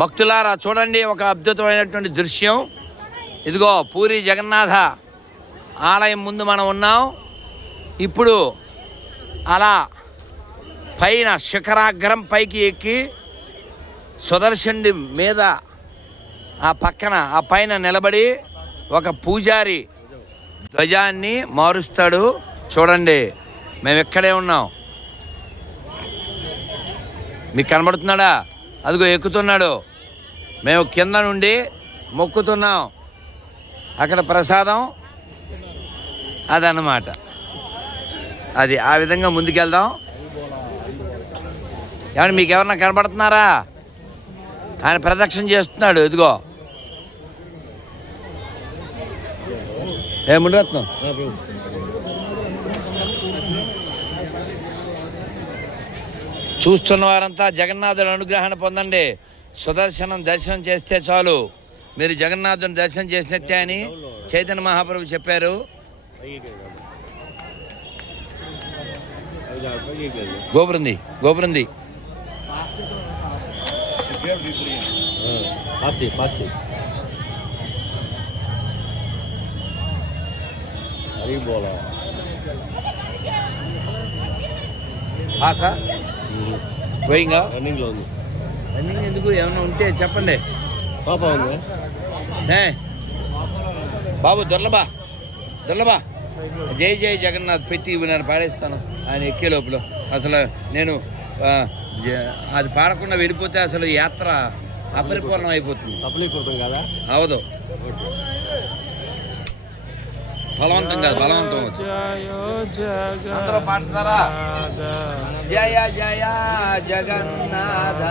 భక్తులారా చూడండి ఒక అద్భుతమైనటువంటి దృశ్యం. ఇదిగో పూరి జగన్నాథ ఆలయం ముందు మనం ఉన్నాం. ఇప్పుడు అలా పైన శిఖరాగ్రం పైకి ఎక్కి సుదర్శనుడి మీద ఆ పక్కన ఆ పైన నిలబడి ఒక పూజారి ధ్వజాన్ని మారుస్తాడు. చూడండి మేము ఇక్కడే ఉన్నాం. మీకు కనబడుతున్నాడా? అదిగో ఎక్కుతున్నాడు. మేము కింద నుండి మొక్కుతున్నాం. అక్కడ ప్రసాదం అదన్నమాట. అది ఆ విధంగా ముందుకెళ్దాం. ఏమన్నా మీకు ఎవరన్నా కనబడుతున్నారా? ఆయన ప్రదక్షిణ చేస్తున్నాడు ఇదిగో. ఏ చూస్తున్న వారంతా జగన్నాథుడు అనుగ్రహాన్ని పొందండి. సుదర్శనం దర్శనం చేస్తే చాలు. మీరు జగన్నాథుని దర్శనం చేసినట్టే అని చైతన్య మహాప్రభు చెప్పారు. గోపురంది గోపురంది. passe. Aí, bola. ఆసా పోయింగా రన్నింగ్లో ఉంది రన్నింగ్ ఎందుకు? ఏమన్నా ఉంటే చెప్పండి. పాప ఉంది. ఏ? బాబు దొర్లబా దొర్లబా జై జై జగన్నాథ్ పెట్టి ఇవి నేను పాడేస్తాను. ఆయన ఎక్కే లోపల. అసలు నేను అది పాడకుండా వెళ్ళిపోతే అసలు యాత్ర అపరిపూర్ణం అయిపోతుంది సఫలీకృతం కదా? అవదు. బలవంతం కాదు బలవంతం అవుతుంది. అందరూ పాడతారా జయ జయ జగన్నాథ.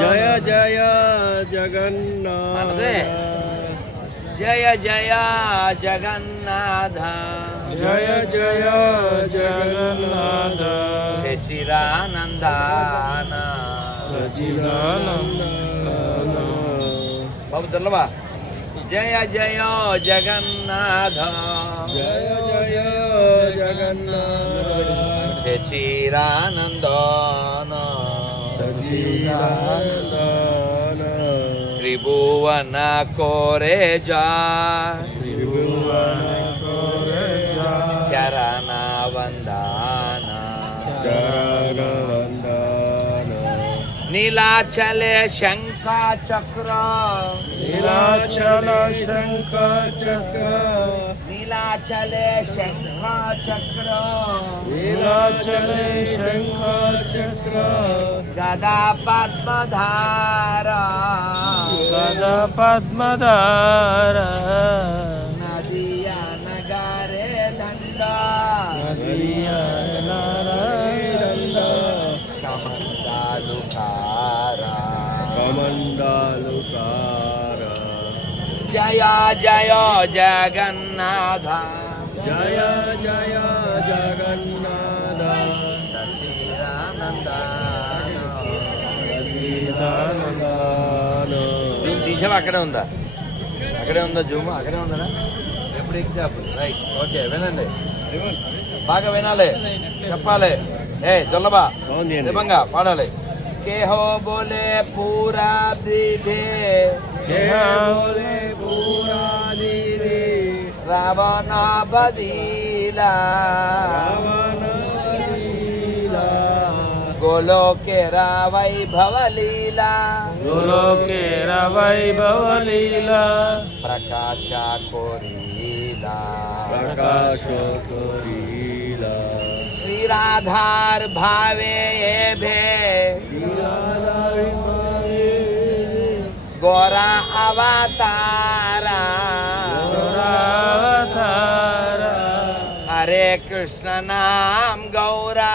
జయ జయ జగన్నాథ. జయ జయ జగన్నాథ. జయ జయ జగన్నాథ. శచిరానందాన బాబు దుర్లభా జయ జయ జగన్నాథ జయ జయ జగన్నాథ శచిరానందాన సజీవానందన త్రిభువన కోరే జా త్రిభువన కోరజా చరణ వందాన శరణవందన నీలాచలే శంఖ చక్ర ನೀಲಾಚಲ ಶಂಖ ಚಕ್ರ ನೀಲಾಚಲ ಶಂಖ ಚಕ್ರ ನೀಲಾಚಲ ಶಂಖ ಚಕ್ರ ಗದಾ ಪದ್ಮಧಾರ ಗದಾ ಪದ್ಮಧಾರ ನದಿಯ ನಗಾರೆ ದಂಡ ನದಿಯ జయ జయ జగన్నాథ. జయ జయ జగన్నాథ. సచిదానంద. తీసావా అక్కడే ఉందా? అక్కడే ఉందా జూమ్? అక్కడే ఉందా ఎప్పుడు ఎక్కితే అప్పుడు. రైట్ ఓకే వినండి. బాగా వినాలి. చెప్పాలి. ఏ జొల్లబా. బాగుంది কেহ বলে পুরা দিধে কেহ বলে পুরা দিধে রাবণ বদিলা গোলোকে রাবাই ভবলীলা। গোলোকে রাবাই ভবলীলা। প্রকাশ করিলা। প্রকাশ করিলা। রাধার ভাবে భే గోరా అవతారా హరే కృష్ణ నామ గౌరా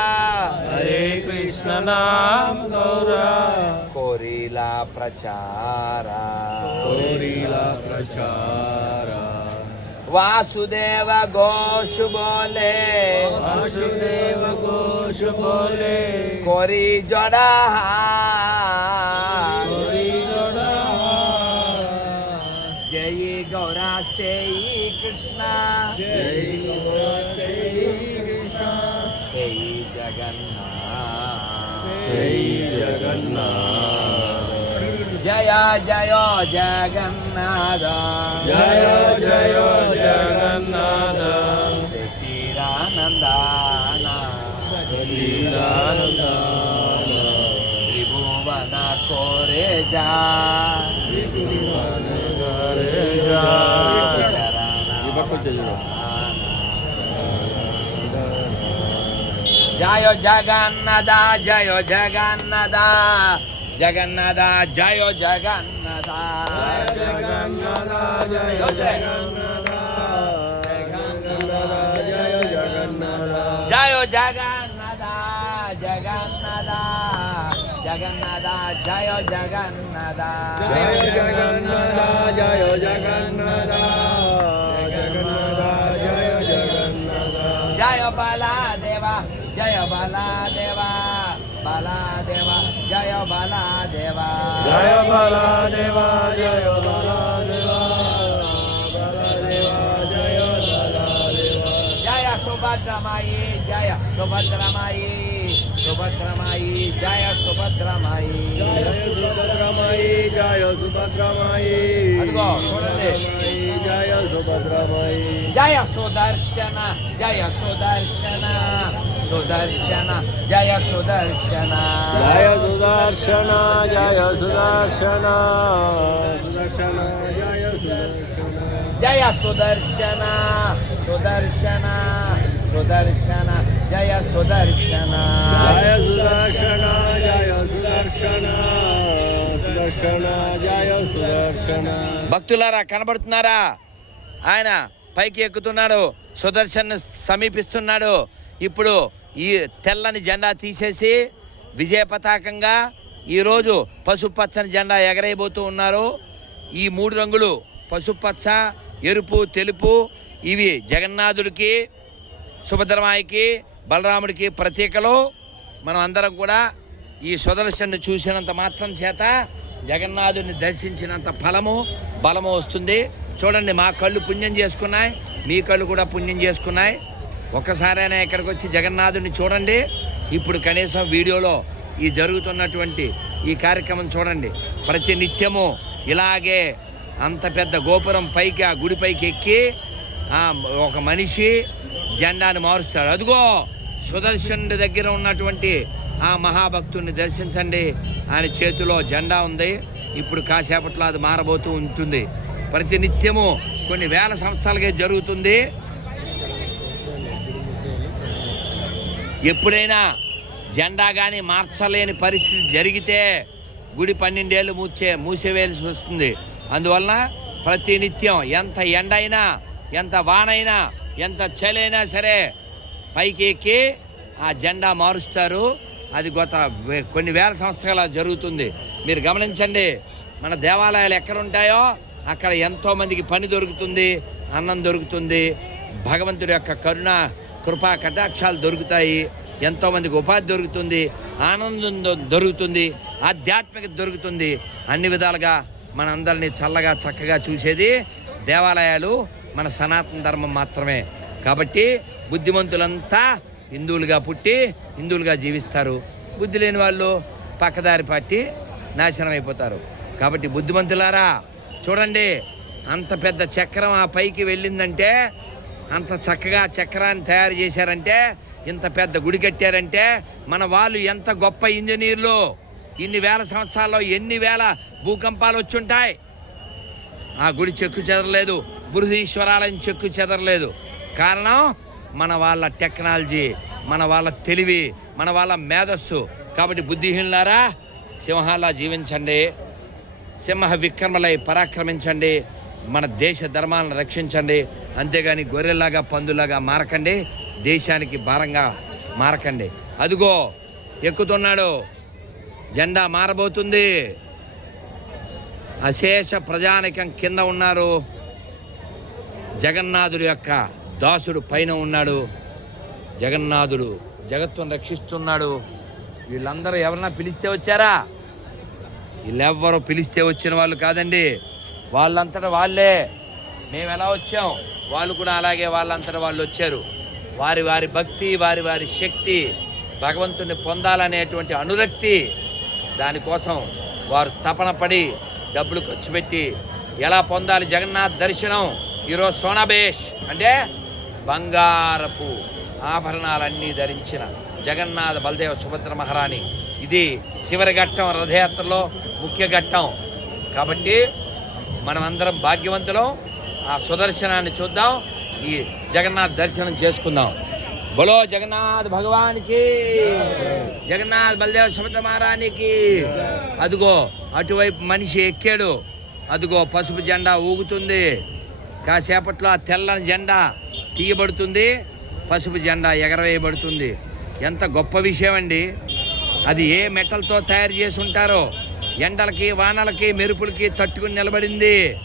హరే కృష్ణ నామ గౌరా కోరిలా ప్రచారా కోరిలా ప్రచార వాసుదేవ ఘోష్ బోలే వాసుదేవ ఘోష బోలే కోరి జడా కోరి గౌరా సే కృష్ణ. జై గౌరా శ్రీ కృష్ణ సై జగన్నాథ్ శ్రీ జగన్నాథ జయ జయ జగన్నాథ. జయ జయ జగన్నాథ సచిదానందాన. సచిదానంద త్రిభువన కోరే జా జయ జగన్నద జయ జగన్నద. జగన్నద జయ జగన్నద. జగన్నద జయ జగన్నద జగన్నాథ జయ జగన్నద జయ జగన్నద జగన్నద జగన్నద జయ జగన్నద జయ జగన్నద జయ జగన్నద. జగన్నద జయ జగన్నద. జయ బలా జయ బలాదేవ బలాదేవ జయ బలాదేవ జయ బలదేవ జయ బలదేవ బలదేవ జయ బలదేవ జయ సుభద్రమాయి జయ సుభద్రమాయి సుభద్రమాయి జయ సుభద్రమాయి జయ సుభద్రమయి జయ సుభద్రమయి అదిగో, చూడండి. జయ సుభద్రమయి జయ సుదర్శన జయ సుదర్శన సుదర్శన జయ సుదర్శన జయ సుదర్శన జయ సుదర్శన సుదర్శన జయ సుదర్శన జయ సుదర్శన సుదర్శన సుదర్శన జయ సుదర్శన జయ సుదర్శన జయ సుదర్శన సుదర్శన జయ సుదర్శన భక్తులారా కనబడుతున్నారా? ఆయన పైకి ఎక్కుతున్నాడు సుదర్శన్ సమీపిస్తున్నాడు. ఇప్పుడు ఈ తెల్లని జెండా తీసేసి విజయ పతాకంగా ఈరోజు పసుపచ్చని జెండా ఎగరేయబోతూ ఉన్నారు. ఈ మూడు రంగులు పసుపచ్చ ఎరుపు తెలుపు ఇవి జగన్నాథుడికి సుభద్రమాయికి బలరాముడికి ప్రతీకలు. మనం అందరం కూడా ఈ సుదర్శన్ని చూసినంత మాత్రం చేత జగన్నాథుడిని దర్శించినంత ఫలము బలము వస్తుంది. చూడండి మా కళ్ళు పుణ్యం చేసుకున్నాయి మీ కళ్ళు కూడా పుణ్యం చేసుకున్నాయి. ఒక్కసారైనా ఇక్కడికి వచ్చి జగన్నాథుడిని చూడండి. ఇప్పుడు కనీసం వీడియోలో ఈ జరుగుతున్నటువంటి ఈ కార్యక్రమం చూడండి. ప్రతి నిత్యము ఇలాగే అంత పెద్ద గోపురం పైకి ఆ గుడి పైకి ఎక్కి ఒక మనిషి జెండాను మారుస్తాడు. అదిగో సుదర్శనుడి దగ్గర ఉన్నటువంటి ఆ మహాభక్తుడిని దర్శించండి. ఆయన చేతిలో జెండా ఉంది. ఇప్పుడు కాసేపట్లో అది మారబోతూ ఉంటుంది. ప్రతి నిత్యము కొన్ని వేల సంవత్సరాలుగా జరుగుతుంది. ఎప్పుడైనా జెండా కానీ మార్చలేని పరిస్థితి జరిగితే గుడి పన్నెండేళ్ళు మూసే మూసేవేయాల్సి వస్తుంది. అందువలన ప్రతి నిత్యం ఎంత ఎండ అయినా ఎంత వానైనా ఎంత చలైనా సరే పైకి ఎక్కి ఆ జెండా మారుస్తారు. అది గత వే- కొన్ని వేల సంవత్సరాల జరుగుతుంది. మీరు గమనించండి మన దేవాలయాలు ఎక్కడ ఉంటాయో అక్కడ ఎంతోమందికి పని దొరుకుతుంది అన్నం దొరుకుతుంది. భగవంతుడి యొక్క కరుణ కృపా కటాక్షాలు దొరుకుతాయి. ఎంతోమందికి ఉపాధి దొరుకుతుంది. ఆనందం దొరుకుతుంది. ఆధ్యాత్మికత దొరుకుతుంది. అన్ని విధాలుగా మనందరినీ చల్లగా చక్కగా చూసేది దేవాలయాలు మన సనాతన ధర్మం మాత్రమే. కాబట్టి బుద్ధిమంతులంతా హిందువులుగా పుట్టి హిందువులుగా జీవిస్తారు. బుద్ధి లేని వాళ్ళు పక్కదారి పట్టి నాశనం అయిపోతారు. కాబట్టి బుద్ధిమంతులారా చూడండి. అంత పెద్ద చక్రం ఆ పైకి వెళ్ళిందంటే అంత చక్కగా చక్రాన్ని తయారు చేశారంటే ఇంత పెద్ద గుడి కట్టారంటే మన వాళ్ళు ఎంత గొప్ప ఇంజనీర్లు. ఇన్ని వేల సంవత్సరాల్లో ఎన్ని వేల భూకంపాలు వచ్చుంటాయి. ఆ గుడి చెక్కు చెదరలేదు. బృహదీశ్వరాలయం చెక్కు చెదరలేదు. కారణం మన వాళ్ళ టెక్నాలజీ మన వాళ్ళ తెలివి మన వాళ్ళ మేధస్సు. కాబట్టి బుద్ధిహీనులారా సింహాలా జీవించండి. సింహ విక్రమలై పరాక్రమించండి. మన దేశ ధర్మాలను రక్షించండి. అంతేగాని గొర్రెలాగా పందులాగా మారకండి. దేశానికి భారంగా మారకండి. అదిగో ఎక్కుతున్నాడు. జెండా మారబోతుంది. అశేష ప్రజానికం కింద ఉన్నారు. జగన్నాథుడి యొక్క దాసుడు పైన ఉన్నాడు. జగన్నాథుడు జగత్తును రక్షిస్తున్నాడు. వీళ్ళందరూ ఎవరన్నా పిలిస్తే వచ్చారా? వీళ్ళెవ్వరూ పిలిస్తే వచ్చిన వాళ్ళు కాదండి. వాళ్ళంతటా వాళ్ళే. మేము ఎలా వచ్చాం? వాళ్ళు కూడా అలాగే వాళ్ళంతటా వాళ్ళు వచ్చారు. వారి వారి భక్తి వారి వారి శక్తి భగవంతుని పొందాలనేటువంటి అనురక్తి దానికోసం వారు తపన పడి డబ్బులు ఖర్చు పెట్టి ఎలా పొందాలి జగన్నాథ్ దర్శనం? ఈరోజు సోనాబేష్ అంటే బంగారపు ఆభరణాలన్నీ ధరించిన జగన్నాథ బలదేవ సుభద్ర మహారాణి. ఇది చివరి ఘట్టం రథయాత్రలో ముఖ్య ఘట్టం. కాబట్టి మనమందరం భాగ్యవంతులం. ఆ సుదర్శనాన్ని చూద్దాం. ఈ జగన్నాథ్ దర్శనం చేసుకుందాం. బలో జగన్నాథ్ భగవానికి. జగన్నాథ్ బలదేవ సుభద్ర అదిగో అటువైపు మనిషి ఎక్కాడు. అదిగో పసుపు జెండా ఊగుతుంది. కాసేపట్లో ఆ తెల్లని జెండా తీయబడుతుంది. పసుపు జెండా ఎగరవేయబడుతుంది. ఎంత గొప్ప విషయం అండి అది ఏ మెటల్తో తయారు చేసి ఉంటారో ఎండలకి వానలకి మెరుపులకి తట్టుకుని నిలబడింది.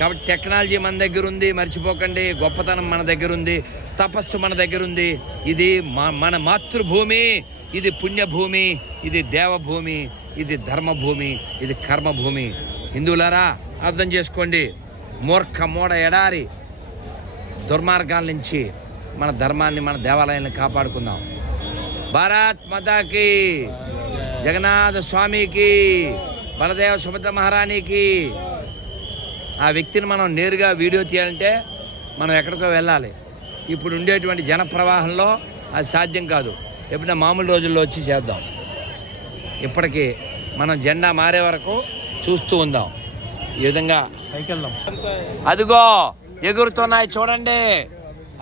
కాబట్టి టెక్నాలజీ మన దగ్గర ఉంది మర్చిపోకండి. గొప్పతనం మన దగ్గర ఉంది తపస్సు మన దగ్గర ఉంది ఇది మా- మన మాతృభూమి ఇది పుణ్యభూమి ఇది దేవభూమి ఇది ధర్మభూమి ఇది కర్మభూమి. హిందువులారా అర్థం చేసుకోండి. మూర్ఖ మూడ ఎడారి దుర్మార్గాల నుంచి మన ధర్మాన్ని మన దేవాలయాన్ని కాపాడుకుందాం. భారత్ మాతాకి జగన్నాథ స్వామికి. బలదేవ సుభద్ర మహారాణికి ఆ వ్యక్తిని మనం నేరుగా వీడియో తీయాలంటే మనం ఎక్కడికో వెళ్ళాలి. ఇప్పుడు ఉండేటువంటి జన ప్రవాహంలో అది సాధ్యం కాదు. ఎప్పుడైనా మామూలు రోజుల్లో వచ్చి చేద్దాం. ఇప్పటికీ మనం జెండా మారే వరకు చూస్తూ ఉందాం. ఈ విధంగా అదిగో ఎగురుతున్నాయి చూడండి.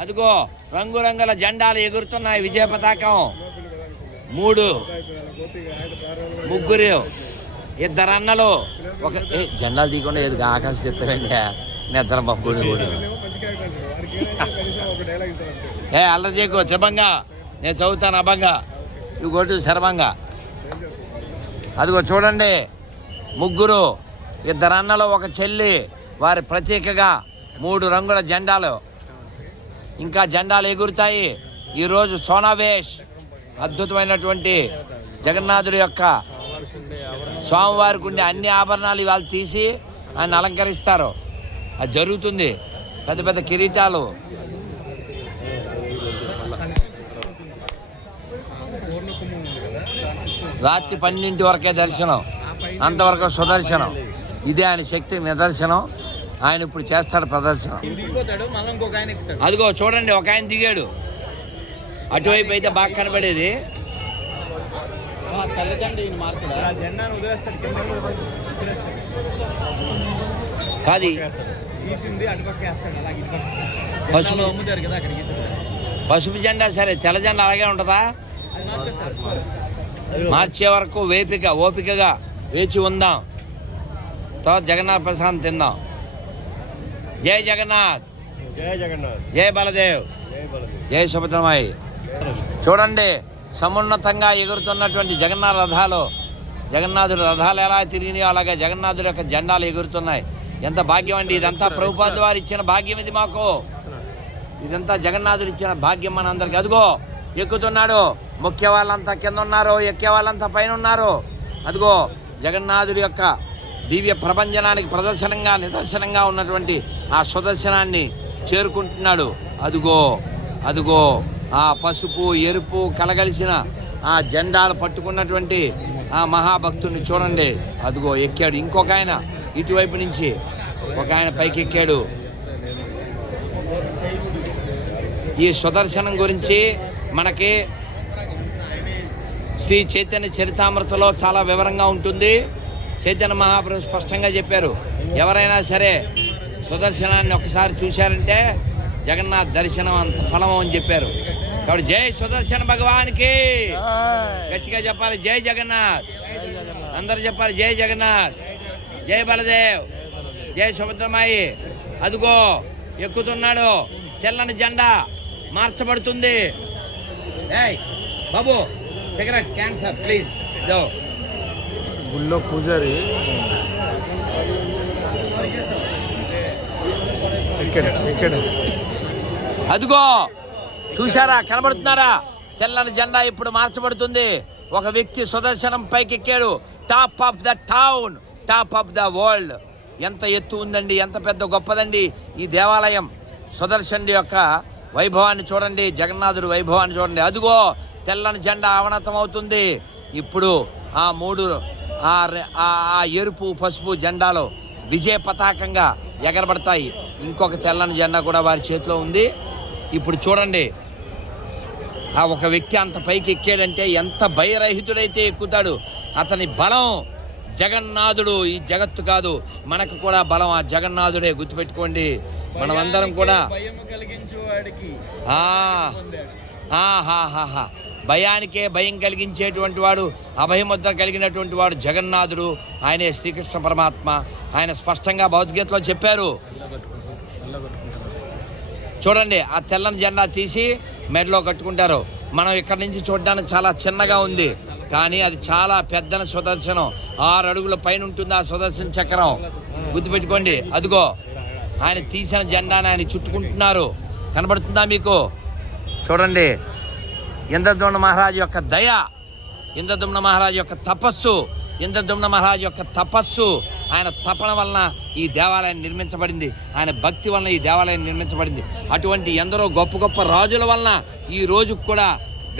అదిగో రంగురంగుల జెండాలు ఎగురుతున్నాయి విజయ పతాకం. మూడు ముగ్గురు ఇద్దరు అన్నలు ఒక ఏ, జెండాలు తీయకుండా ఏది ఆకాశ తెస్తారండి నిద్ర బొబ్బుడు కూడా ఏ అల్లరి చేయకు శుభంగా. నేను చదువుతాను అభంగా. ఇవి కొట్టు శరభంగా అదిగో చూడండి. ముగ్గురు ఇద్దరు అన్నలు ఒక చెల్లి వారి ప్రత్యేకగా మూడు రంగుల జెండాలు. ఇంకా జెండాలు ఎగురుతాయి. ఈరోజు సోనావేష్ అద్భుతమైనటువంటి జగన్నాథుడి యొక్క స్వామివారికి ఉండే అన్ని ఆభరణాలు ఇవాళ తీసి ఆయన అలంకరిస్తారు. అది జరుగుతుంది. పెద్ద పెద్ద కిరీటాలు. రాత్రి పన్నెండింటి వరకే దర్శనం. అంతవరకు సుదర్శనం. ఇదే ఆయన శక్తి నిదర్శనం. ఆయన ఇప్పుడు చేస్తాడు ప్రదర్శనం. అదిగో చూడండి ఒక ఆయన దిగాడు. అటువైపు అయితే బాగా కనబడేది తెల్లజెండా ఈయన మార్చుడా జెండాను వదిలేస్తాడు కింద పసుపు. అమ్ముతారు కదా పసుపు జెండా సరే తెల్ల జెండా అలాగే ఉంటుందా? మార్చే వరకు వేపిక ఓపికగా వేచి ఉందాం. తర్వాత జగన్నాథ్ ప్రసాదం తిందాం. జై జగన్నాథ్. జయ జగన్నాథ్. జై బలదేవ్. జయ బలదేవ్. జై సుభద్రమాయి. చూడండి. సమున్నతంగా ఎగురుతున్నటువంటి జగన్నాథ రథాలు జగన్నాథుడు రథాలు ఎలా తిరిగినాయో అలాగే జగన్నాథుడి యొక్క జెండాలు ఎగురుతున్నాయి. ఎంత భాగ్యం అండి ఇదంతా ప్రభుపాద వారు ఇచ్చిన భాగ్యం ఇది మాకు. ఇదంతా జగన్నాథుడు ఇచ్చిన భాగ్యం మన అందరికి అదిగో ఎక్కుతున్నాడు. ముఖ్య వాళ్ళంతా కింద ఉన్నారు ఎక్కే వాళ్ళంతా పైన ఉన్నారు. అదిగో జగన్నాథుడి యొక్క దివ్య ప్రభంజనానికి ప్రదర్శనంగా నిదర్శనంగా ఉన్నటువంటి ఆ సుదర్శనాన్ని చేరుకుంటున్నాడు. అదిగో అదిగో ఆ పసుపు ఎరుపు కలగలిసిన ఆ జెండాలు పట్టుకున్నటువంటి ఆ మహాభక్తుని చూడండి. అదిగో ఎక్కాడు ఇంకొక ఆయన ఇటువైపు నుంచి. ఒక ఆయన పైకి ఎక్కాడు ఈ సుదర్శనం గురించి మనకి శ్రీ చైతన్య చరితామృతలో చాలా వివరంగా ఉంటుంది. చైతన్య మహాప్రభు స్పష్టంగా చెప్పారు. ఎవరైనా సరే సుదర్శనాన్ని ఒకసారి చూశారంటే జగన్నాథ్ దర్శనం అంత ఫలం అని చెప్పారు. కాబట్టి జై సుదర్శన భగవానికి. గట్టిగా చెప్పాలి జై జగన్నాథ్. అందరు చెప్పాలి జై జగన్నాథ్. జై బలదేవ్. జై సుభద్రమాయి అదిగో ఎక్కుతున్నాడు. తెల్లని జెండా మార్చబడుతుంది. ఏయ్ బాబు సిగరెట్ క్యాన్సర్ ప్లీజ్ దో గుళ్ళో పూజారి. ఇక్కడ ఇక్కడ అదిగో! చూశారా? కనబడుతున్నారా? తెల్లని జెండా ఇప్పుడు మార్చబడుతుంది. ఒక వ్యక్తి సుదర్శనం పైకి ఎక్కాడు top of the town top of the world ఎంత ఎత్తు ఉందండి ఎంత పెద్ద గొప్పదండి ఈ దేవాలయం. సుదర్శనుడి యొక్క వైభవాన్ని చూడండి జగన్నాథుడి వైభవాన్ని చూడండి. అదిగో! తెల్లని జెండా అవనతం అవుతుంది ఇప్పుడు ఆ మూడు ఆ ఆ ఎరుపు పసుపు జెండాలో విజయ పతాకంగా ఎగరబడతాయి. ఇంకొక తెల్లని జెండా కూడా వారి చేతిలో ఉంది. ఇప్పుడు చూడండి. ఆ ఒక వ్యక్తి అంత పైకి ఎక్కాడంటే ఎంత భయరహితుడైతే ఎక్కుతాడు. అతని బలం జగన్నాథుడు ఈ జగత్తు కాదు. మనకు కూడా బలం ఆ జగన్నాథుడే గుర్తుపెట్టుకోండి. మనమందరం కూడా. భయానికే భయం కలిగించేటువంటి వాడు అభయముద్ర కలిగినటువంటి వాడు జగన్నాథుడు. ఆయనే శ్రీకృష్ణ పరమాత్మ. ఆయన స్పష్టంగా భగవద్గీతలో చెప్పారు. చూడండి ఆ తెల్లని జెండా తీసి మెడలో కట్టుకుంటారు. మనం ఇక్కడ నుంచి చూడడానికి చాలా చిన్నగా ఉంది. కానీ అది చాలా పెద్దన సుదర్శనం. ఆరు అడుగుల పైన ఉంటుంది ఆ సుదర్శన చక్రం. గుర్తుపెట్టుకోండి అదిగో ఆయన తీసిన జెండాని ఆయన చుట్టుకుంటున్నారు. కనబడుతుందా మీకు? చూడండి ఇంద్రదుమ్న మహారాజు యొక్క దయ ఇంద్రదుమ్న మహారాజు యొక్క తపస్సు ఇంద్రదుమ్న మహారాజు యొక్క తపస్సు. ఆయన తపన వలన ఈ దేవాలయం నిర్మించబడింది. ఆయన భక్తి వలన ఈ దేవాలయం నిర్మించబడింది. అటువంటి ఎందరో గొప్ప గొప్ప రాజుల వలన ఈ రోజు కూడా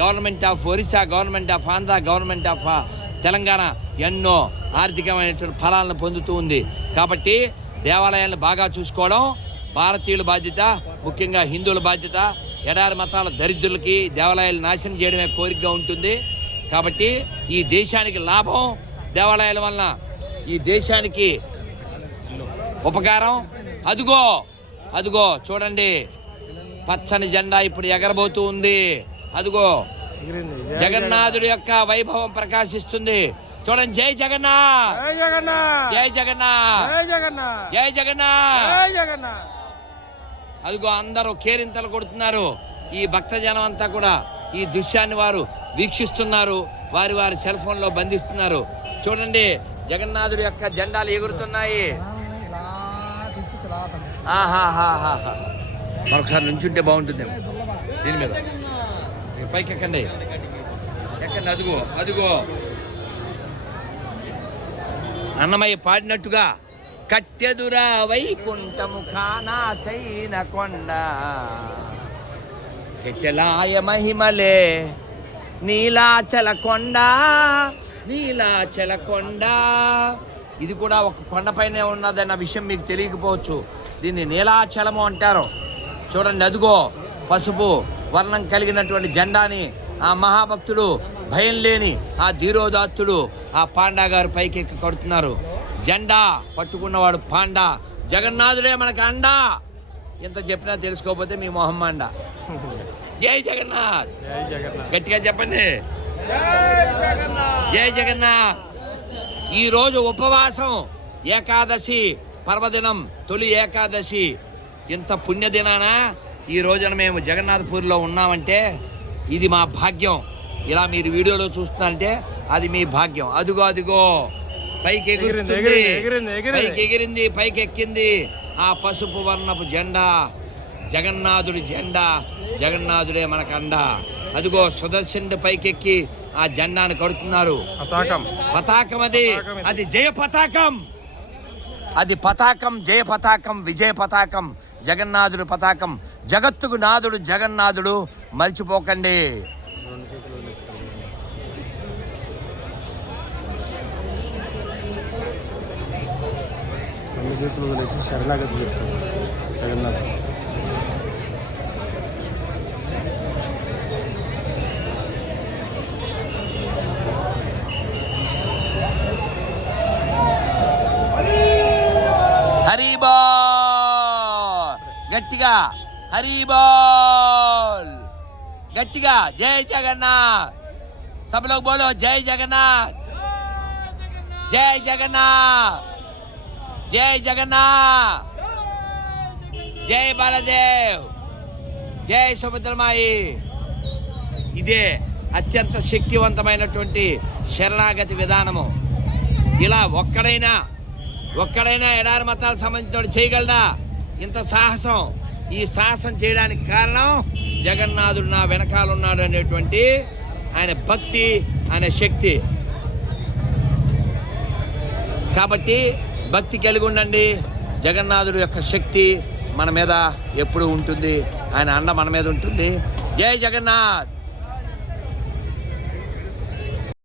government of Orissa government of Andhra government of Telangana ఎన్నో ఆర్థికమైనటువంటి ఫలాలను పొందుతూ ఉంది. కాబట్టి దేవాలయాలను బాగా చూసుకోవడం భారతీయుల బాధ్యత ముఖ్యంగా హిందువుల బాధ్యత ఎడారి మతాల దరిద్రులకి దేవాలయాలు నాశనం చేయడమే కోరికగా ఉంటుంది. కాబట్టి ఈ దేశానికి లాభం దేవాలయాల వలన. ఈ దేశానికి ఉపకారం? అదిగో అదిగో చూడండి. పచ్చని జెండా ఇప్పుడు ఎగరబోతూ ఉంది. అదిగో జగన్నాథుడి యొక్క వైభవం ప్రకాశిస్తుంది. చూడండి జై జగన్నాథ్! జై జగన్నాథ్! జై జగన్నాథ్! జై జగన్నాథ్! జై జగన్నాథ్! జై జగన్నాథ్! అదిగో అందరూ కేరింతలు కొడుతున్నారు. ఈ భక్తజనం అంతా కూడా ఈ దృశ్యాన్ని వారు వీక్షిస్తున్నారు. వారి వారి సెల్ ఫోన్లో బంధిస్తున్నారు. చూడండి జగన్నాథుడి యొక్క జెండాలు ఎగురుతున్నాయి. మరొకసారి నుంచుంటే బాగుంటుంది దీని మీద. పైకి ఎక్కండి. ఎక్కండి అదిగో అదిగో. అన్నమయ్య పాడినట్టుగా కట్టెదురా వైకుంఠము కానా చైన కొండ. తెట్టెలాయ మహిమలే నీలాచల కొండ. నీలాచల కొండ. ఇది కూడా ఒక కొండపైనే ఉన్నదన్న విషయం మీకు తెలియకపోవచ్చు. దీన్ని నీలాచలము అంటారు. చూడండి అదిగో పసుపు వర్ణం కలిగినటువంటి జెండాని ఆ మహాభక్తుడు భయం లేని ఆ ధీరోదాత్తుడు ఆ పాండా గారు పైకి ఎక్కి కడుతున్నారు. జెండా పట్టుకున్నవాడు పాండా. జగన్నాథుడే మనకు అండా. ఇంత చెప్పినా తెలుసుకోకపోతే మీ మొహమ్మండ జై జగన్నాథ్. జై జగన్నాథ్. గట్టిగా చెప్పండి. జై జగన్నాథ్. ఈరోజు ఉపవాసం ఏకాదశి పర్వదినం తొలి ఏకాదశి. ఇంత పుణ్యదినాన ఈ రోజున మేము జగన్నాథపూర్లో ఉన్నామంటే ఇది మా భాగ్యం. ఇలా మీరు వీడియోలో చూస్తున్నారంటే అది మీ భాగ్యం. అదిగో అదిగో. పైకి ఎగురుతుంది. పైకి ఎగిరింది పైకి ఎక్కింది ఆ పసుపు వర్ణపు జెండా జగన్నాథుడి జెండా జగన్నాథుడే మనకు అండ అదిగో సుదర్శనుడి పైకెక్కి ఆ జెండాను కడుతున్నారు. పతాకం. పతాకం అది. అది జయ పతాకం. అది పతాకం జయ పతాకం విజయ పతాకం జగన్నాథుడు పతాకం. జగత్తుకు నాథుడు జగన్నాథుడు. మర్చిపోకండి. చేతులు వదిలేసి శరణాగతి జగన్నాథ్ హరిబోల్ గట్టిగా హరిబోల్ గట్టిగా జై జగన్నాథ్! సభలోకి బోలో జై జగన్నాథ్! జై జగన్నాథ్! జై జగన్నాథ్! జై బాలదేవ్! జై సుభద్రమాయి! ఇదే అత్యంత శక్తివంతమైనటువంటి శరణాగతి విధానము. ఇలా ఒక్కడైనా ఒక్కడైనా ఎడారి మతాలకు సంబంధించిన చేయగలడా? ఇంత సాహసం! ఈ సాహసం చేయడానికి కారణం జగన్నాథుడు నా వెనకాల ఉన్నాడు అనేటువంటి ఆయన భక్తి ఆయన శక్తి. కాబట్టి భక్తి కలిగి ఉండండి జగన్నాథుడు యొక్క శక్తి మన మీద ఎప్పుడు ఉంటుంది. ఆయన అండ మన మీద ఉంటుంది. జై జగన్నాథ్!